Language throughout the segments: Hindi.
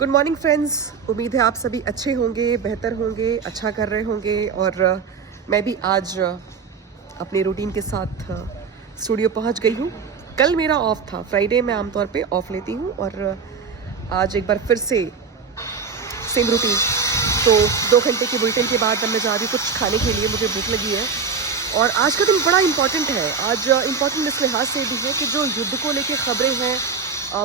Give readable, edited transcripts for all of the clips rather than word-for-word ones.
गुड मॉर्निंग फ्रेंड्स, उम्मीद है आप सभी अच्छे होंगे, बेहतर होंगे, अच्छा कर रहे होंगे। और मैं भी आज अपने रूटीन के साथ स्टूडियो पहुंच गई हूं। कल मेरा ऑफ था, फ्राइडे मैं आमतौर पे ऑफ लेती हूं और आज एक बार फिर से सेम रूटीन। तो 2 घंटे की बुलेटिन के बाद मैं जा रही हूँ कुछ खाने के लिए, मुझे भूख लगी है। और आज का दिन बड़ा इम्पॉर्टेंट है। आज इम्पॉर्टेंट इस लिहाज से भी है कि जो युद्ध को लेके खबरें हैं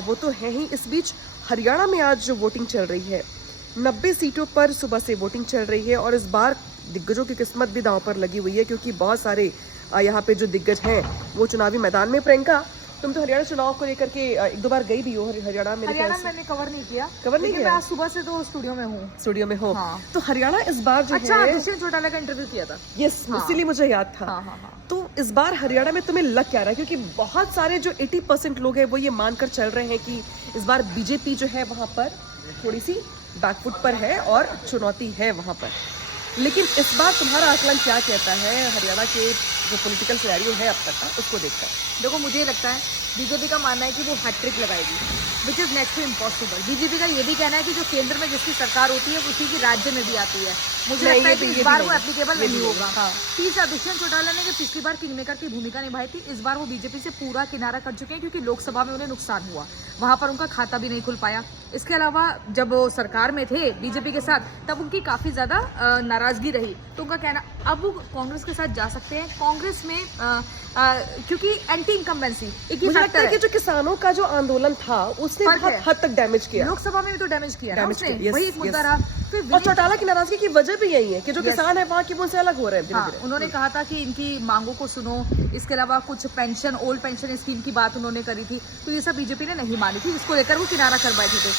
वो तो है ही। इस बीच हरियाणा में आज जो वोटिंग चल रही है, 90 सीटों पर सुबह से वोटिंग चल रही है। और इस बार दिग्गजों की किस्मत भी दांव पर लगी हुई है, क्योंकि बहुत सारे यहाँ पे जो दिग्गज हैं वो चुनावी मैदान में। प्रियंका, तुम तो हरियाणा चुनाव को लेकर के 1-2 बार गई भी हो हरियाणा में। हरियाणा मैंने कवर नहीं किया, नहीं किया। आज सुबह से तो स्टूडियो में हूँ। स्टूडियो में हो? हाँ। तो हरियाणा इस बार जो अच्छा, है दुष्यंत चौटाला का इंटरव्यू किया था। यस, इसीलिए मुझे याद था। हाँ। तो इस बार हरियाणा में तुम्हें लग क्या रहा है? क्योंकि बहुत सारे जो 80% लोग हैं वो ये मानकर चल रहे हैं कि इस बार बीजेपी जो है वहां पर थोड़ी सी बैकफुट पर है और चुनौती है वहां पर। लेकिन इस बार तुम्हारा आकलन क्या कहता है हरियाणा के जो पॉलिटिकल सिनेरियो है अब तक का, उसको देखकर? देखो, मुझे लगता है बीजेपी का मानना है कि वो हैट्रिक लगाएगी, which is next to impossible. BJP का ये भी कहना है कि जो केंद्र में जिसकी सरकार होती है उसी की राज्य में भी आती है। मुझे लगता है कि इस बार वो एप्लीकेबल नहीं होगा। तीसरा, दुष्यंत चौटाला ने जो पिछली बार किंग मेकर की भूमिका निभाई थी, इस बार वो बीजेपी से पूरा किनारा कर चुके हैं, क्योंकि लोकसभा में उन्हें नुकसान हुआ, वहां पर उनका खाता भी नहीं खुल पाया। इसके अलावा जब वो सरकार में थे बीजेपी के साथ, तब उनकी काफी ज्यादा नाराजगी रही। तो उनका कहना, अब वो कांग्रेस के साथ जा सकते हैं। कांग्रेस में क्योंकि एंटी इनकम्बेंसी मुझे लगता है कि जो किसानों का जो आंदोलन था उसने बहुत हद तक डैमेज किया। लोकसभा में भी तो डैमेज किया ना उसने, वही एक मुद्दा रहा। और चौटाला की नाराजगी की वजह भी यही है कि जो किसान है वहाँ की वो से अलग हो रहे हैं धीरे-धीरे। उन्होंने कहा था कि इनकी मांगों को सुनो। इसके अलावा कुछ पेंशन, ओल्ड पेंशन स्कीम की बात उन्होंने करी थी, तो ये सब बीजेपी ने नहीं मानी थी। इसको लेकर वो किनारा कर बैठे थे।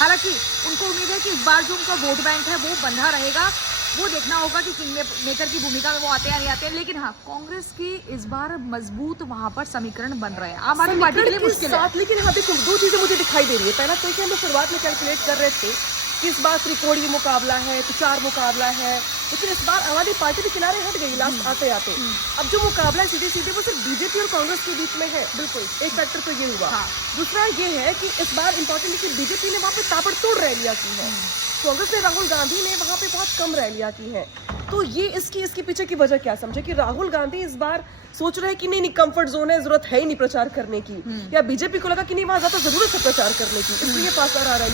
हालांकि उनको उम्मीद है कि इस बार जो उनका वोट बैंक है वो बंधा रहेगा। वो देखना होगा कि किंग मेकर की भूमिका में वो आते हैं नहीं आते हैं। लेकिन हाँ, कांग्रेस की इस बार मजबूत वहां पर समीकरण बन रहे हैं। आम आदमी पार्टी के लिए मुश्किल है। लेकिन यहाँ देखो, 2 चीजें मुझे दिखाई दे रही है। पहला तो कि हम शुरुआत में कैलकुलेट कर रहे थे कि इस बार त्रिकोणीय मुकाबला है, तो 4 मुकाबला है, लेकिन इस बार आम आदमी पार्टी भी किनारे हट गई लास्ट आते आते। अब जो मुकाबला सीधे वो सिर्फ बीजेपी और कांग्रेस के बीच में है। बिल्कुल, एक फैक्टर तो ये हुआ। दूसरा ये है कि इस बार इम्पोर्टेंट है कि बीजेपी ने वहाँ पे ताबड़तोड़ रैलियां की है, कांग्रेस ने, राहुल गांधी ने वहां पे बहुत कम रैलियां की हैं। तो ये इसके पीछे की वजह क्या समझे कि राहुल गांधी इस बार सोच रहे हैं कि नहीं कंफर्ट जोन है, जरूरत है ही नहीं प्रचार करने की, या बीजेपी को लगा कि नहीं वहां ज्यादा जरूरत है प्रचार करने की, इसलिए पास आ रहा है।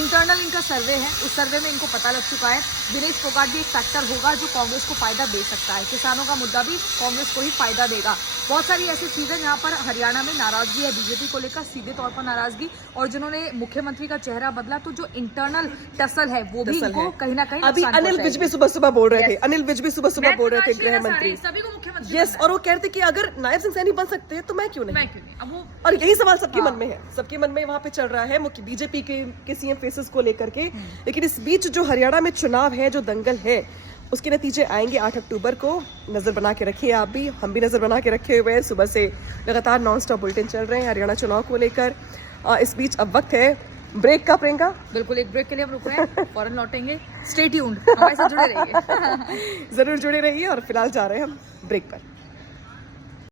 इंटरनल इनका सर्वे है, उस सर्वे में इनको पता लग चुका है दिनेश फोगाट भी एक फैक्टर होगा जो कांग्रेस को फायदा दे सकता है। किसानों का मुद्दा भी कांग्रेस को ही फायदा देगा। बहुत सारी ऐसी चीजें जहाँ पर हरियाणा में नाराजगी है बीजेपी को लेकर, सीधे तौर पर नाराजगी। और जिन्होंने मुख्यमंत्री का चेहरा बदला, तो जो इंटरनल टसल है वो भी इनको कहीं ना कहीं। अभी अनिल विज भी सुबह बोल रहे थे, अनिल विज भी सुबह बोल रहे थे, गृह मंत्री, सभी को मुख्यमंत्री। यस, और वो कहते कि अगर नायब सिंह सैनी बन सकते हैं तो मैं क्यों नहीं। अब वो, और यही सवाल सबके मन में है, सबके मन में वहां पे चल रहा है मुख्य बीजेपी के सीएम फेसेस को लेकर के। लेकिन इस बीच जो हरियाणा में चुनाव है, जो दंगल है, उसके नतीजे आएंगे 8 अक्टूबर को। नजर बना के रखिए आप भी, हम भी नजर बना के रखे हुए हैं। सुबह से लगातार नॉन स्टॉप बुलेटिन चल रहे हैं हरियाणा चुनाव को लेकर। इस बीच अब वक्त है ब्रेक का। प्रियंका, बिल्कुल एक ब्रेक के लिए हम रुक रहे हैं, फौरन लौटेंगे। स्टे ट्यून्ड, हमारे साथ जुड़े रहिए। जरूर जुड़े रहिए। और फिलहाल जा रहे हैं हम ब्रेक पर।